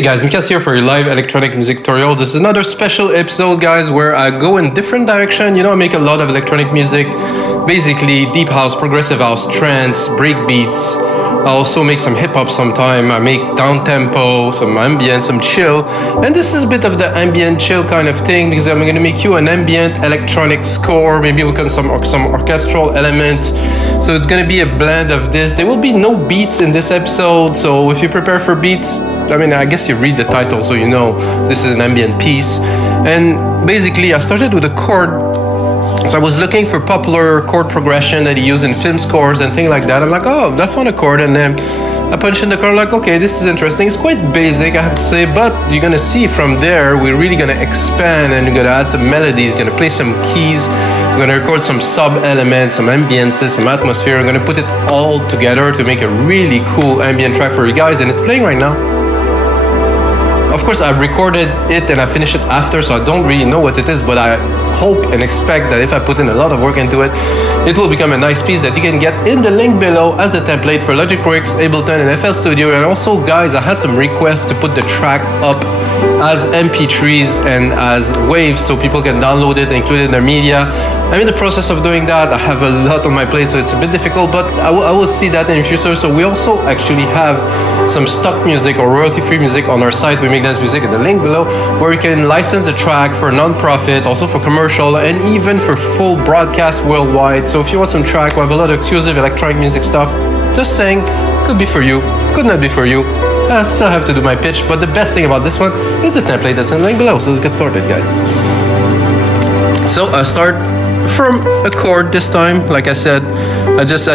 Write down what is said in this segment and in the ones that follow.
Hey guys, Mikas here for your live electronic music tutorial. This is another special episode, guys, where I go in different direction. You know, I make a lot of electronic music, basically deep house, progressive house, trance, break beats. I also make some hip hop sometime. I make down tempo, some ambient, some chill. And this is a bit of the ambient chill kind of thing because I'm going to make you an ambient electronic score, maybe with some orchestral element. So it's going to be a blend of this. There will be no beats in this episode. So if you prepare for beats, I mean, I guess you read the title so you know this is an ambient piece. And basically I started with a chord. So I was looking for popular chord progression that he used in film scores and things like that. I'm like, oh, I found a chord, and then I punched in the chord, like, okay, this is interesting. It's quite basic, I have to say, but you're gonna see from there, we're really gonna expand and we're gonna add some melodies, gonna play some keys, we're gonna record some sub-elements, some ambiences, some atmosphere. We're gonna put it all together to make a really cool ambient track for you guys, and it's playing right now. Of course, I recorded it and I finished it after, so I don't really know what it is, but I hope and expect that if I put in a lot of work into it, it will become a nice piece that you can get in the link below as a template for Logic Pro X, Ableton, and FL Studio. And also, guys, I had some requests to put the track up as MP3s and as waves so people can download it and include it in their media. I'm in the process of doing that. I have a lot on my plate, so it's a bit difficult, but I will see that in the future. So we also actually have some stock music or royalty-free music on our site. We make dance music in the link below, where you can license the track for non-profit, also for commercial, and even for full broadcast worldwide. So if you want some track, we have a lot of exclusive electronic music stuff. Just saying, could be for you, could not be for you. I still have to do my pitch, but the best thing about this one is the template that's in the link below. So let's get started, guys. So I start from a chord this time. Like I said, I just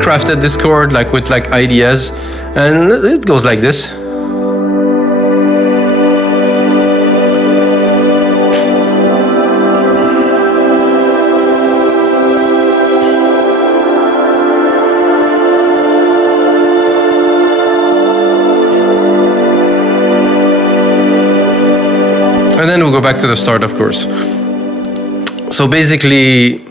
crafted this chord like with like ideas, and it goes like this. And then we'll go back to the start, of course. So basically,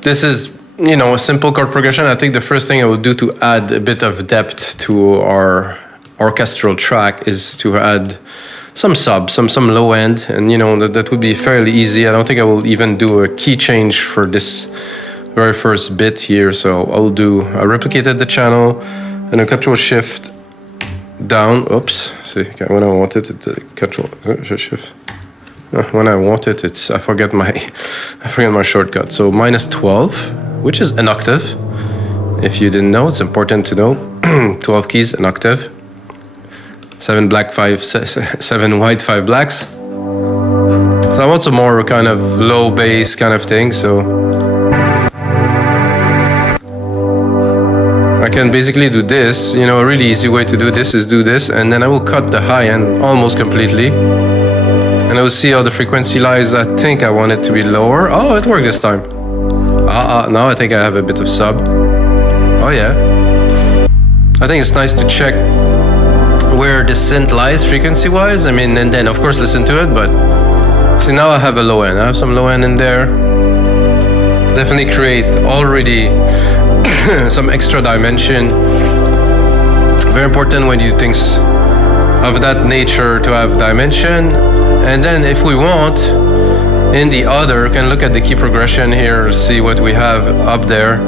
this is, you know, a simple chord progression. I think the first thing I will do to add a bit of depth to our orchestral track is to add some sub, some low end, and you know, that would be fairly easy. I don't think I will even do a key change for this very first bit here. So I replicated the channel and a Control Shift down. Oops, see, when I wanted it, Control Shift. When I want it, I forget my shortcut. So -12, which is an octave. If you didn't know, it's important to know. 12 keys, an octave. 7 black, 7 white, 5 blacks. So I want some more kind of low bass kind of thing. So I can basically do this. You know, a really easy way to do this is do this, and then I will cut the high end almost completely. And I will see how the frequency lies. I think I want it to be lower. Oh, it worked this time. Now I think I have a bit of sub. Oh yeah. I think it's nice to check where the synth lies frequency-wise. I mean, and then of course listen to it, but see, now I have a low end. I have some low end in there. Definitely create already some extra dimension. Very important when you do things of that nature to have dimension. And then if we want, in the other, can look at the key progression here, see what we have up there.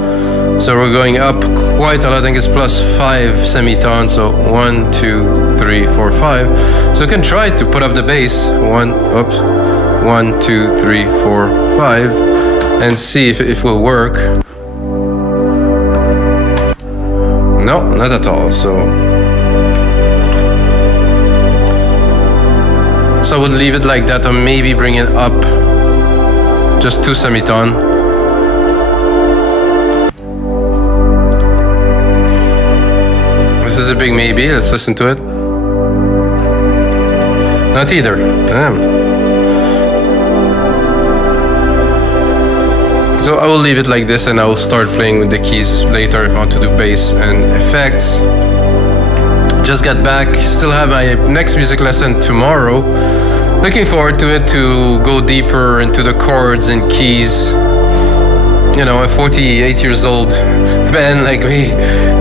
So we're going up quite a lot. I think it's +5 semitones. So 1, 2, 3, 4, 5. So you can try to put up the bass. 1, 2, 3, 4, 5, and see if it will work. No, not at all. So I would leave it like that, or maybe bring it up just 2 semitone. This is a big maybe. Let's listen to it. Not either. Damn. So I will leave it like this, and I will start playing with the keys later if I want to do bass and effects. Just got back, still have my next music lesson tomorrow. Looking forward to it, to go deeper into the chords and keys. you know, a 48 years old man like me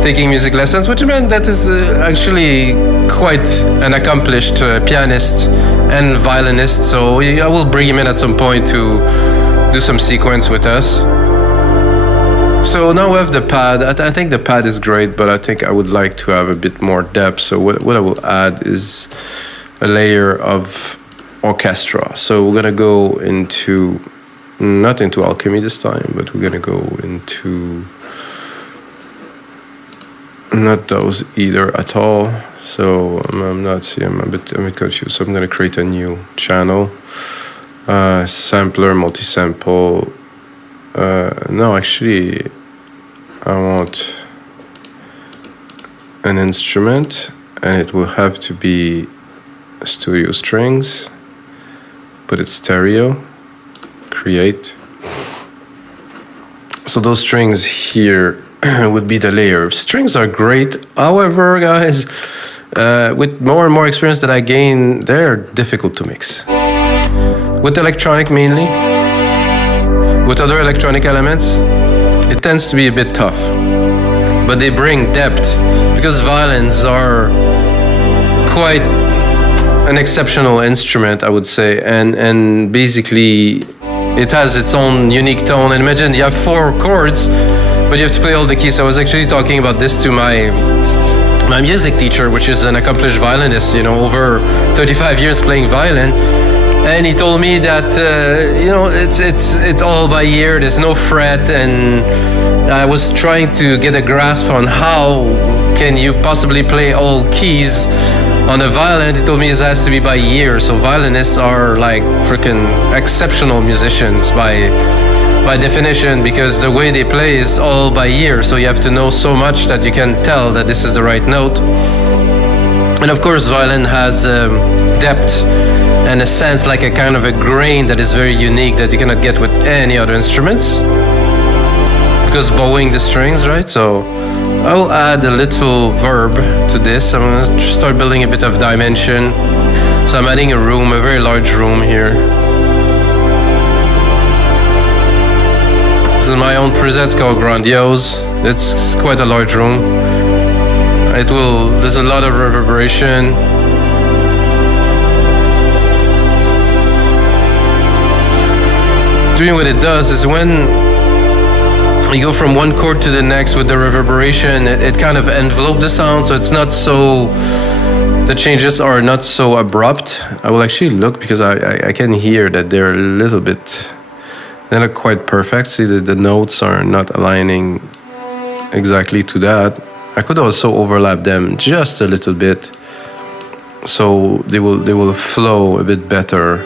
taking music lessons, which meant that is actually quite an accomplished pianist and violinist. So I will bring him in at some point to do some sequence with us. So now we have the pad. I think the pad is great, but I think I would like to have a bit more depth. So what I will add is a layer of Orchestral. So we're gonna go into, not into Alchemy this time, but we're gonna go into not those either at all. So I'm a bit confused. So I'm gonna create a new channel, sampler, multi-sample. No, actually, I want an instrument, and it will have to be studio strings. Put it stereo, create. So those strings here would be the layer. Strings are great. However, guys, with more and more experience that I gain, they're difficult to mix. With electronic mainly, with other electronic elements, it tends to be a bit tough. But they bring depth, because violins are quite an exceptional instrument, I would say, and basically it has its own unique tone. And imagine you have 4 chords, but you have to play all the keys. I was actually talking about this to my music teacher, which is an accomplished violinist, you know, over 35 years playing violin. And he told me that you know, it's all by ear. There's no fret, and I was trying to get a grasp on how can you possibly play all keys on a violin. He told me it has to be by ear. So violinists are like freaking exceptional musicians by definition, because the way they play is all by ear. So you have to know so much that you can tell that this is the right note. And of course, violin has depth and a sense, like a kind of a grain that is very unique that you cannot get with any other instruments, because bowing the strings, right? So I will add a little verb to this. I'm gonna start building a bit of dimension. So I'm adding a room, a very large room here. This is my own preset, it's called Grandiose. It's quite a large room. There's a lot of reverberation. Doing what it does is when you go from one chord to the next with the reverberation, it kind of envelopes the sound, so it's not so, the changes are not so abrupt. I will actually look, because I can hear that they're a little bit, they're not quite perfect. See, the notes are not aligning exactly to that. I could also overlap them just a little bit, so they will flow a bit better.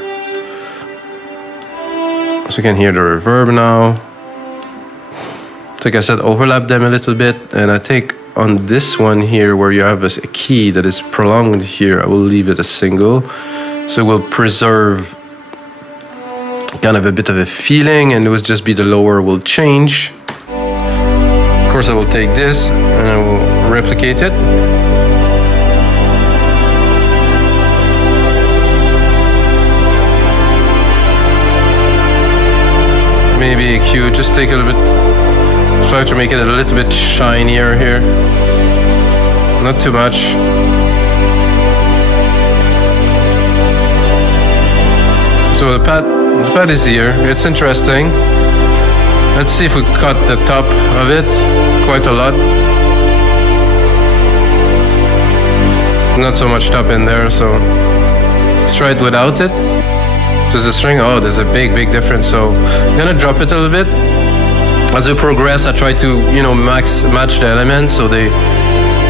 So you can hear the reverb now. So like I said, overlap them a little bit, and I think on this one here, where you have a key that is prolonged here, I will leave it a single, so we'll preserve kind of a bit of a feeling, and it will just be the lower will change. Of course, I will take this and I will replicate it. Maybe EQ, just take a little bit, try to make it a little bit shinier here. Not too much. So the pad is here. It's interesting. Let's see if we cut the top of it quite a lot. Not so much top in there, so let's try it without it. There's a string, oh, there's a big difference. So I'm gonna drop it a little bit. As we progress, I try to, you know, match the elements so they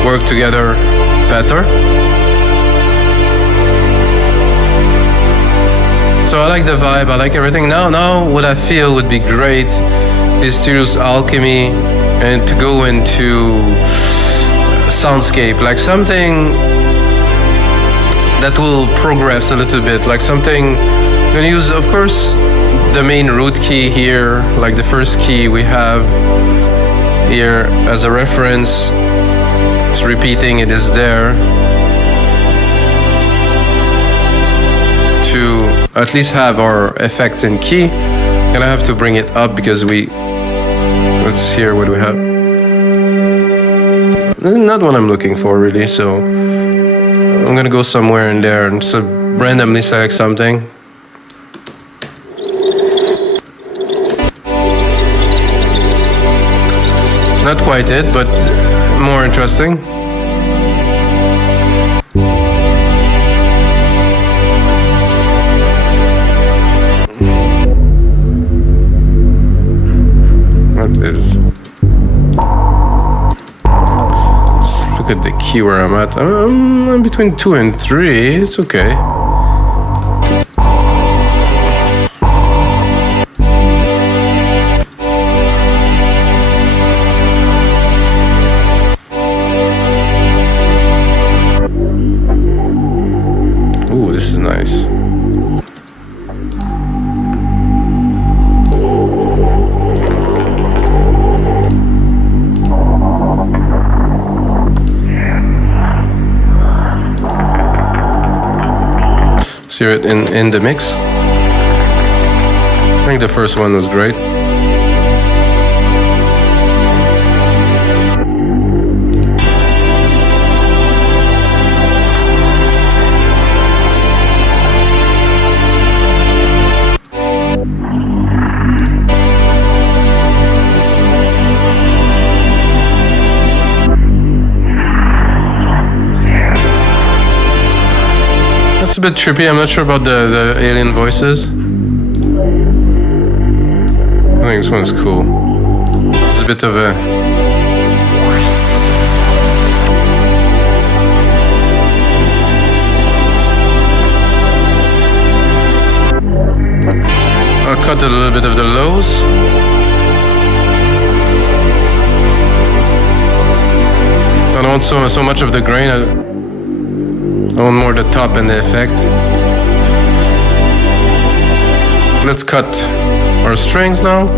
work together better. So I like the vibe, I like everything. Now what I feel would be great is to use Alchemy and to go into soundscape, like something that will progress a little bit, like something. I'm gonna use, of course, the main root key here, like the first key we have here as a reference. It's repeating, it is there. To at least have our effect in key, I'm gonna have to bring it up because we let's hear what we have. Not what I'm looking for really, so I'm gonna go somewhere in there and so randomly select something. Not quite it, but more interesting. What is? Let's look at the key where I'm at. I'm between 2 and 3. It's okay. Nice. Let's hear it in the mix. I think the first one was great. It's a bit trippy. I'm not sure about the alien voices. I think this one's cool. It's a bit of a... I'll cut a little bit of the lows. I don't want so much of the grain. I want more the top and the effect. Let's cut our strings now.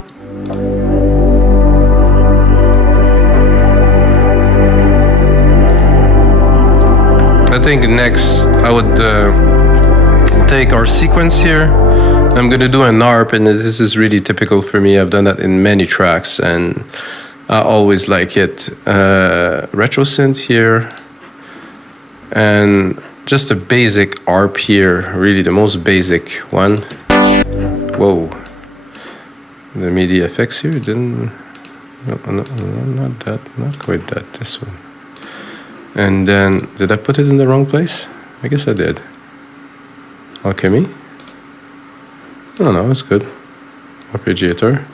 I think next I would take our sequence here. I'm gonna do an ARP, and this is really typical for me. I've done that in many tracks and I always like it. Retro synth here. And just a basic ARP here, really the most basic one. Whoa. The MIDI effects here didn't... No, not that, not quite that, this one. And then, did I put it in the wrong place? I guess I did. Alchemy? Oh no, it's good. Arpeggiator.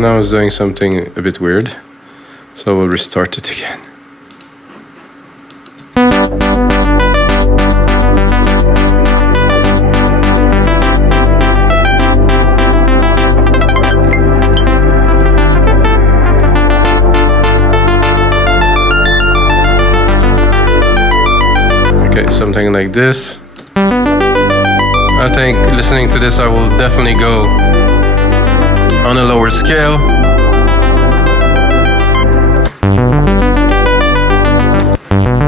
Now it's doing something a bit weird, so we'll restart it again. Okay, something like this. I think listening to this I will definitely go on a lower scale.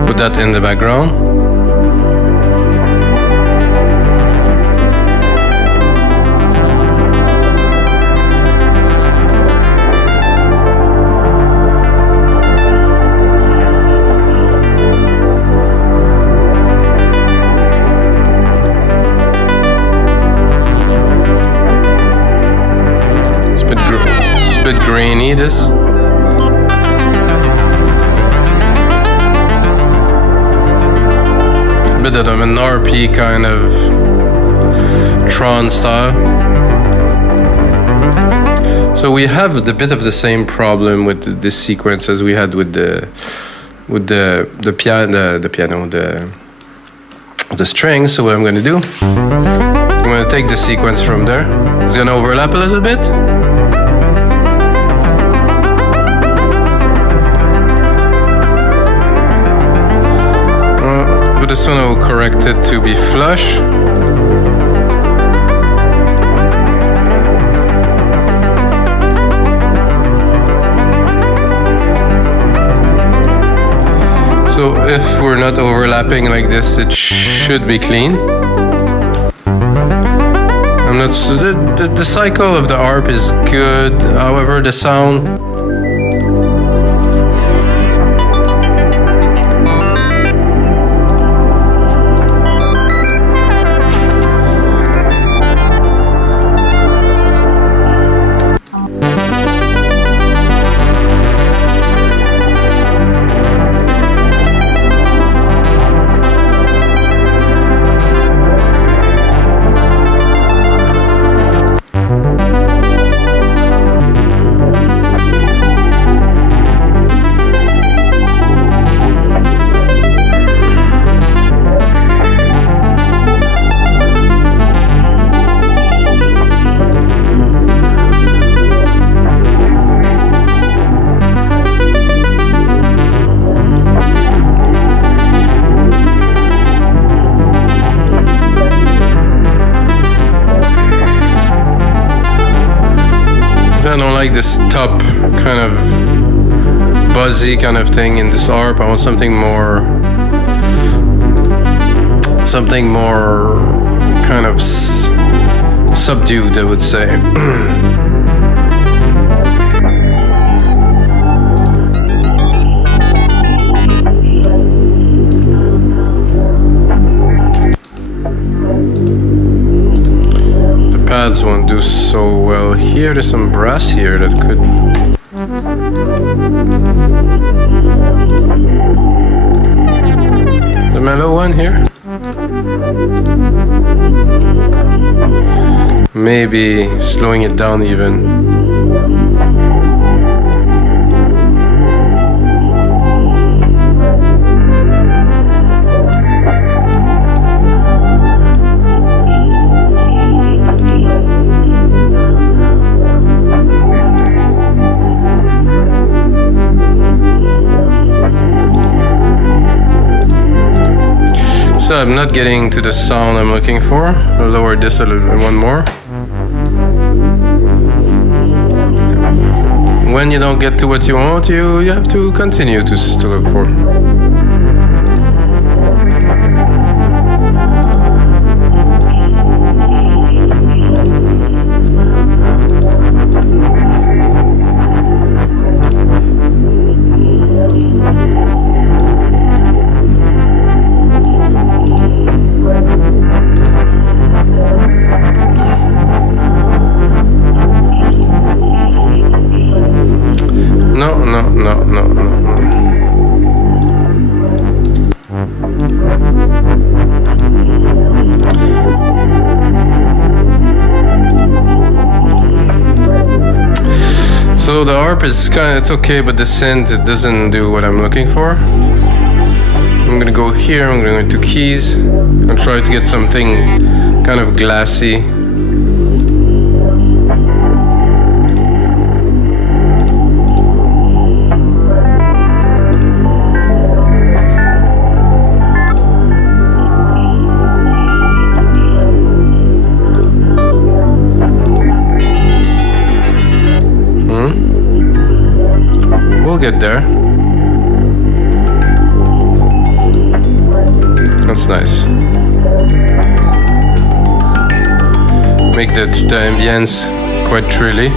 Put that in the background. It's a bit grainy, this. A bit of an RP kind of Tron style. So we have a bit of the same problem with this sequence as we had with the strings. So what I'm going to do, I'm going to take the sequence from there. It's going to overlap a little bit. But this one I will correct it to be flush. So if we're not overlapping like this, it should be clean. I'm not. The cycle of the ARP is good. However, the sound. I don't like this top kind of buzzy kind of thing in this ARP. I want something more kind of subdued, I would say. Pads won't do so well here. There's some brass here that could. The mellow one here. Maybe slowing it down even. So I'm not getting to the sound I'm looking for. I'll lower this a little bit, one more. When you don't get to what you want, you have to continue to look for. No. So the ARP is it's okay, but the synth, it doesn't do what I'm looking for. I'm gonna go here, I'm gonna go to keys and try to get something kind of glassy. We'll get there. That's nice. Make the ambience quite trilly.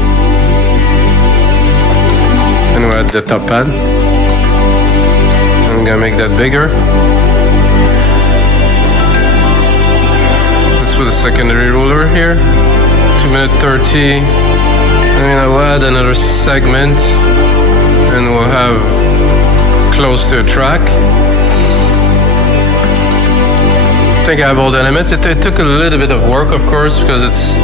And we'll add the top pad. I'm gonna make that bigger. Let's put a secondary ruler here. 2:30. I will add another segment. And we'll have close to a track. I think I have all the elements. It took a little bit of work, of course, because it's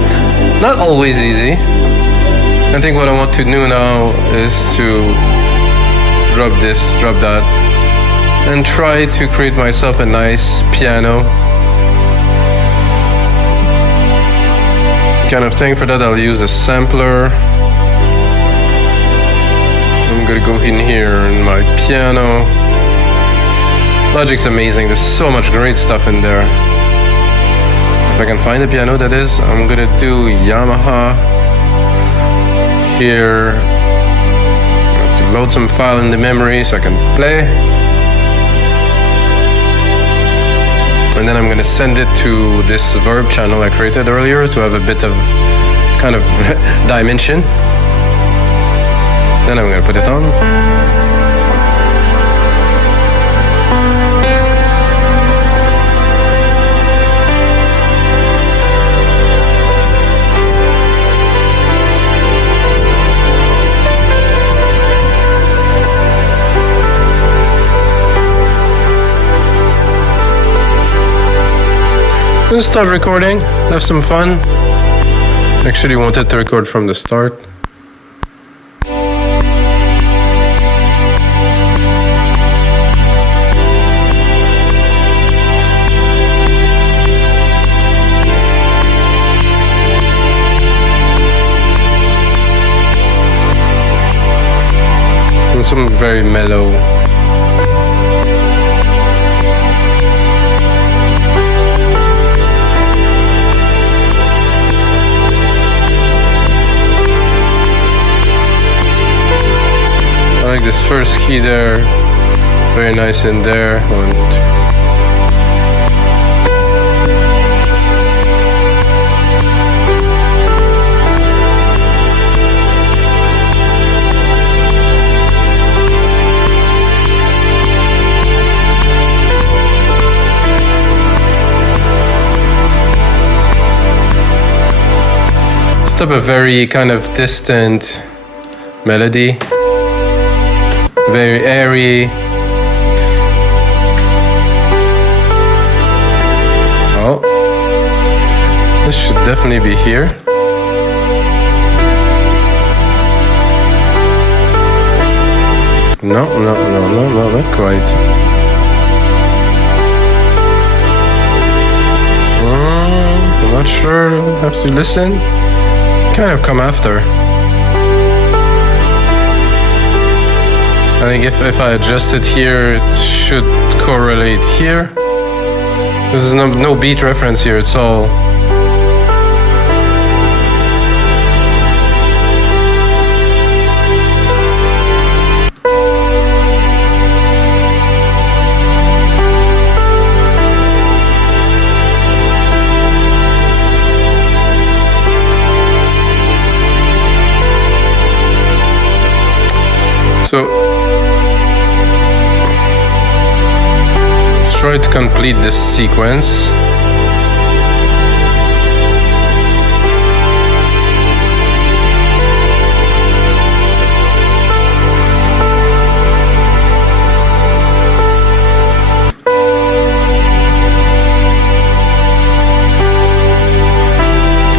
not always easy. I think what I want to do now is to drop this, drop that, and try to create myself a nice piano kind of thing. For that, I'll use a sampler. I'm gonna go in here in my piano. Logic's amazing, there's so much great stuff in there. If I can find a piano, that is, I'm gonna do Yamaha. Here, I have to load some file in the memory so I can play. And then I'm gonna send it to this verb channel I created earlier to have a bit of kind of dimension. Then I'm gonna put it on. Let's start recording, have some fun. Actually wanted to record from the start. And some very mellow. I like this first key there, very nice in there. 1, 2. Set up a very kind of distant melody. Very airy. Oh, this should definitely be here. No, not quite. I'm not sure. Have to listen. Kind of come after. I think if I adjust it here, it should correlate here. There's no beat reference here, it's all... So, try to complete this sequence.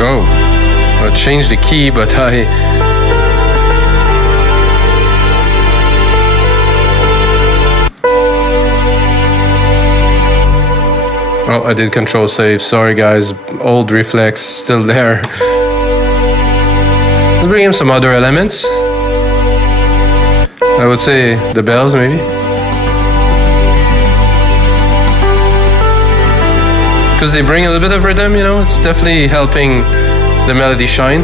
Oh, I changed the key, but Oh, I did control save. Sorry guys, old reflex still there. Let's bring in some other elements. I would say the bells maybe. Because they bring a little bit of rhythm, you know, it's definitely helping the melody shine.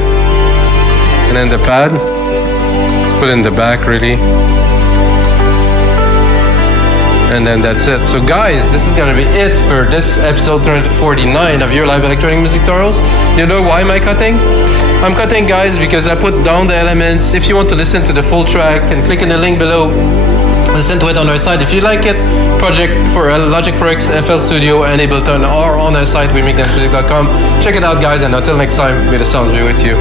And then the pad, let's put it in the back really. And then that's it. So guys, this is gonna be it for this episode 349 of your live electronic music tutorials. You know why am I cutting? I'm cutting, guys, because I put down the elements. If you want to listen to the full track, and click in the link below, listen to it on our site. If you like it, project for Logic Pro X, FL Studio, and Ableton, or on our site, wemixdancemusic.com. Check it out, guys, and until next time, may the sounds be with you.